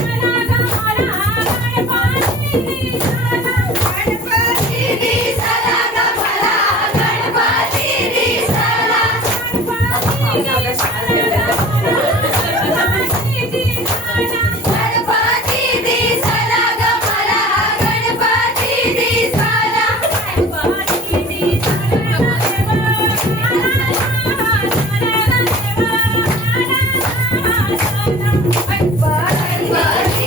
Hallelujah. Bye. Bye.